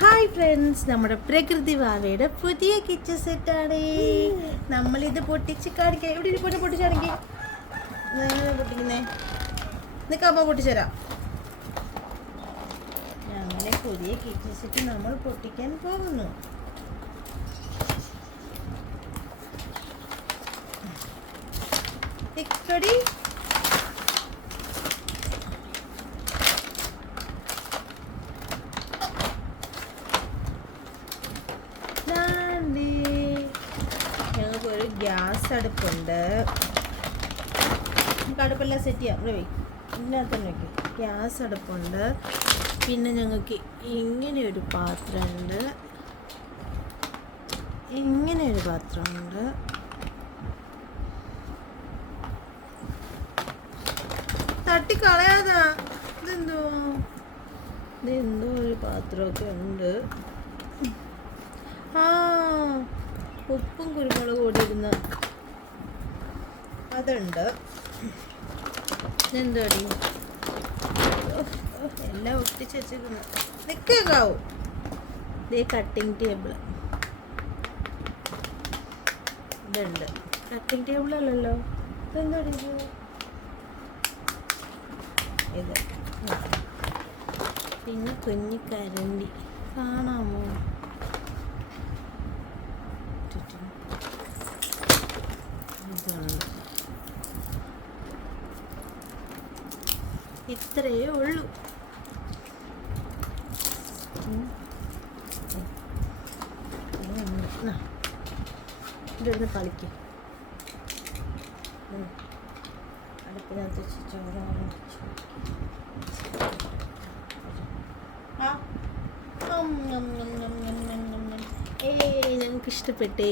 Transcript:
Hi friends നമ്മുടെ പ്രകൃതി വാവയുടെ പുതിയ കിച്ചൺ സെറ്റാണ് ഇത് പൊട്ടിച്ച് കാണിക്കാം എവിടെ ഇരിപ്പൊന്നെ പൊട്ടിച്ചാണെങ്കിൽ എങ്ങനെ പൊട്ടിക്കുന്നേ. പൊട്ടിച്ചു തരാം. അങ്ങനെ പുതിയ കിച്ചൺ സെറ്റ് നമ്മൾ പൊട്ടിക്കാൻ പോകുന്നു. ഇക്കടി. ഞങ്ങൾക്കൊരു ഗ്യാസ് അടുപ്പുണ്ട്. നമുക്ക് അടുപ്പെല്ലാം സെറ്റ് ചെയ്യാം. റവി ഇതിനകത്ത് തന്നെ ഗ്യാസ് അടുപ്പുണ്ട്. പിന്നെ ഞങ്ങൾക്ക് ഇങ്ങനെ ഒരു പാത്രമുണ്ട്. ഇങ്ങനെ ഒരു പാത്രമുണ്ട്. തട്ടിക്കളയാതാ ഇതെന്തോ? ഇതെന്തോ ഒരു പാത്രമൊക്കെ ഉണ്ട്. ആ ഉപ്പും കുരുമുളകും കൂടി ഇരുന്ന് അതുണ്ട്. ഇതെന്തോടി? എല്ലാം ഒട്ടിച്ച് വെച്ചിരുന്നു നിൽക്കാവും ഇതേ കട്ടിങ് ടേബിൾ ഇതുണ്ട്. കട്ടിങ് ടേബിൾ അല്ലല്ലോ. ഇതെന്തോടി ഇത്. പിന്നെ കുഞ്ഞിക്കരണ്ടി. ഇത്രയേ ഉള്ളൂ. കളിക്കും. അടുപ്പിനകത്ത് വെച്ച്. ഇഷ്ടപ്പെട്ടേ.